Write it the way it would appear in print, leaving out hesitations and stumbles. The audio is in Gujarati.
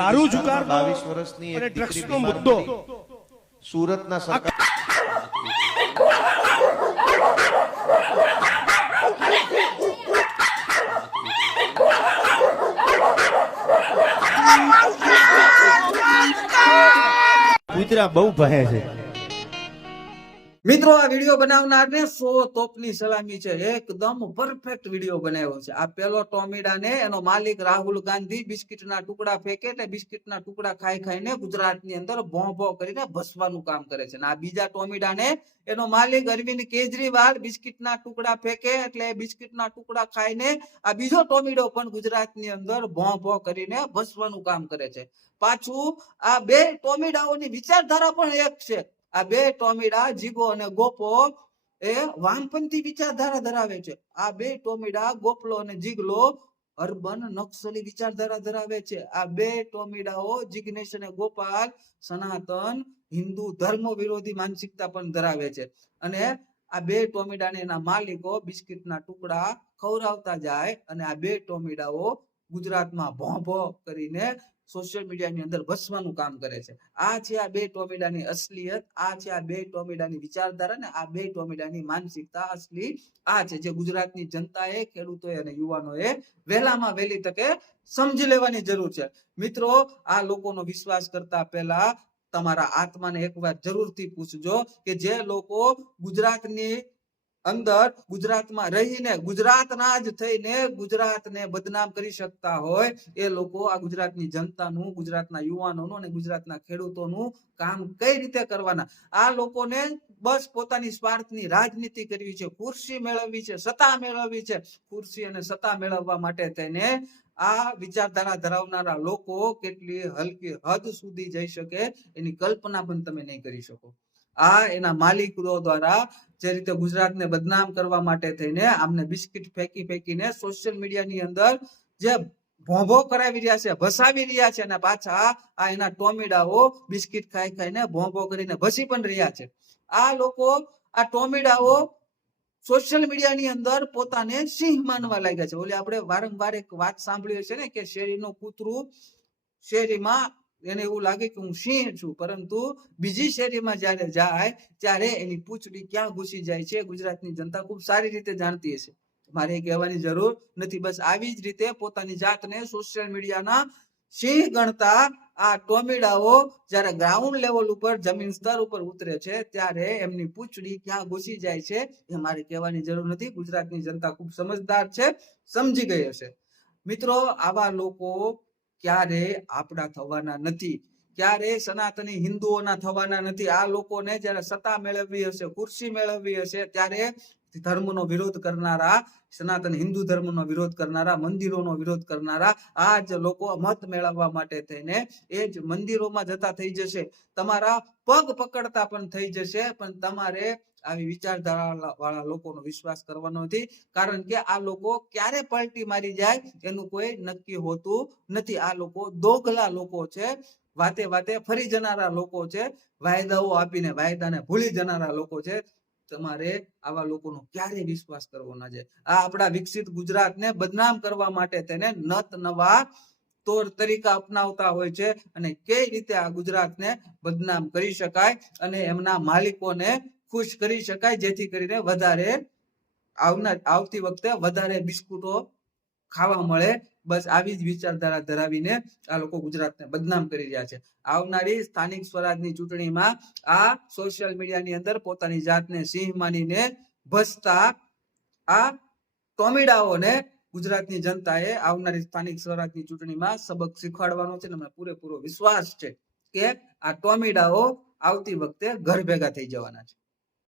દારૂ જુગાર 22 વર્ષની અને એક ડ્રગ્સનો દીકરી મુદ્દો સુરતના સરકાર કૂતરા બહુ ભહે છે। મિત્રો, આ વિડીયો બનાવનારને 100 તોપની સલામી છે। એકદમ પરફેક્ટ વિડીયો બનાવ્યો છે। આ પેલો ટોમીડાને એનો માલિક રાહુલ ગાંધી બિસ્કિટના ટુકડા ફેંકે એટલે બિસ્કિટના ટુકડા ખાઈ ખાઈને ગુજરાતની અંદર ભોં કરીને ભસવાનું કામ કરે છે। અને આ બીજા ટોમીડાને એનો માલિક અરવિંદ કેજરીવાલ બિસ્કિટના ટુકડા ફેંકે એટલે બિસ્કિટના ટુકડા ખાઈને આ બીજો ટોમીડો પણ ગુજરાતની અંદર ભોં કરીને ભસવાનું કામ કરે છે। પાછું આ બે ટોમીડાઓની વિચારધારા પણ એક છે। આ બે ટોમીડા જીગો અને ગોપો એ વામપંથી વિચારધારા ધરાવે છે। આ બે ટોમીડા ગોપલો અને જીગલો અર્બન નક્સલી વિચારધારા ધરાવે છે। આ બે ટોમીડાઓ જિગ્નેશ અને ગોપાલ સનાતન હિન્દુ ધર્મ વિરોધી માનસિકતા પણ ધરાવે છે। અને આ બે ટોમીડાને એના માલિકો બિસ્કિટના ટુકડા ખવડાવતા જાય અને આ બે ટોમીડાઓ ગુજરાતમાં ભોં કરીને સોશિયલ મીડિયાની અંદર ભસવાનું કામ કરે છે। આ છે આ બે ટોમીડાની અસલિયત, આ છે આ બે ટોમીડાની વિચારધારા ને આ બે ટોમીડાની માનસિકતા અસલી આ છે જે ગુજરાતની જનતાએ, ખેડૂતોએ અને યુવાનોએ વહેલામાં વહેલી તકે સમજી લેવાની જરૂર છે। મિત્રો, આ લોકોનો વિશ્વાસ કરતા પહેલા તમારા આત્માને એકવાર જરૂરથી પૂછજો કે જે લોકો ગુજરાતની અંદર ગુજરાતમાં રહીને ગુજરાતના જ થઈને ગુજરાતને બદનામ કરી શકતા હોય એ લોકો આ ગુજરાતની જનતાનું, ગુજરાતના યુવાનોનું અને ગુજરાતના ખેડૂતોનું કામ કઈ રીતે કરવાના। આ લોકોને બસ પોતાની સ્વાર્થની રાજનીતિ કરવી છે, ખુરશી મેળવવી છે, સત્તા મેળવવી છે। ખુરશી અને સત્તા મેળવવા માટે થઈને આ વિચારધારા ધરાવનારા લોકો કેટલી હલકી હદ સુધી જઈ શકે એની કલ્પના પણ તમે નહીં કરી શકો। આ એના માલિકો દ્વારા જે રીતે ગુજરાતને બદનામ કરવા માટે થઈને આમને બિસ્કિટ ફેંકીને સોશિયલ મીડિયાની અંદર જે ભોંભો કરાવી રહ્યા છે, ભસાવી રહ્યા છે અને પાછા આ એના ટોમીડાઓ બિસ્કિટ ખાઈને ભોંભો કરીને ભસી પણ રહ્યા છે। આ લોકો, આ ટોમીડાઓ સોશિયલ મીડિયાની અંદર પોતાને સિંહ માનવા લાગ્યા છે। ઓલે આપણે વારંવાર એક વાત સાંભળીએ છે ને કે શેરીનું કૂતરું શેરીમાં એને એવું લાગે કે હું સિંહ છું, પરંતુ બીજી શેરીમાં જયારે જાય ત્યારે એની પૂંછડી ક્યાં ઘૂસી જાય છે ગુજરાતની જનતા ખૂબ સારી રીતે જાણતી હશે, મારે કહેવાની જરૂર નથી। બસ આવી જ રીતે પોતાની જાતને સોશિયલ મીડિયાના સિંહ ગણતા આ ટોમીડાઓ જ્યારે ગ્રાઉન્ડ લેવલ ઉપર, જમીન સ્તર ઉપર ઉતરે છે ત્યારે એમની પૂંછડી ક્યાં ઘૂસી જાય છે એ મારે કહેવાની જરૂર નથી। ગુજરાતની જનતા ખૂબ સમજદાર છે, સમજી ગઈ હશે। મિત્રો, આવા લોકો ક્યારે આપણા થવાના નથી, ક્યારે સનાતની હિન્દુઓના થવાના નથી। આ લોકોને જ્યારે સત્તા મેળવવી હશે, ખુરશી મેળવવી હશે ત્યારે ધર્મનો વિરોધ કરનારા, સનાતન હિન્દુ ધર્મનો વિરોધ કરનારા, મંદિરોનો વિરોધ કરનારા આ જ લોકો મત મેળવવા માટે થઈને એ જ મંદિરોમાં જતા થઈ જશે, તમારા પગ પકડતા પણ થઈ જશે, પણ તમારે આવી વિચારધારા વાળા લોકોનો વિશ્વાસ કરવાનો નથી। કારણ કે આ લોકો ક્યારે પલટી મારી જાય એનું કોઈ નક્કી હોતું નથી। આ લોકો દોગલા લોકો છે, વાતે વાતે ફરી જનારા લોકો છે, વાયદાઓ આપીને વાયદાને ભૂલી જનારા લોકો છે। તમારે આવા લોકોનો ક્યારે વિશ્વાસ કરવો ના જાય। આ આપણા વિકસિત ગુજરાતને બદનામ કરવા માટે તેને નત નવા તોર તરીકા અપનાવતા હોય છે અને કઈ રીતે આ ગુજરાતને બદનામ કરી શકાય અને એમના માલિકોને ખુશ કરી શકાય જેથી કરીને વધારે આવતી વખતે વધારે બિસ્કુટો ખાવા મળે। બસ આવી જ વિચારધારા ધરાવીને આ લોકો ગુજરાતને બદનામ કરી રહ્યા છે। આવનારી સ્થાનિક સ્વરાજની ચૂંટણીમાં આ સોશિયલ મીડિયાની અંદર પોતાની જાતને સિંહ માનીને ભસતા આ ટોમીડાઓને ગુજરાતની જનતાએ આવનારી સ્થાનિક સ્વરાજની ચૂંટણીમાં સબક શીખવાડવાનો છે અને મને પૂરેપૂરો વિશ્વાસ છે કે આ ટોમીડાઓ આવતી વખતે ઘર ભેગા થઈ જવાના છે।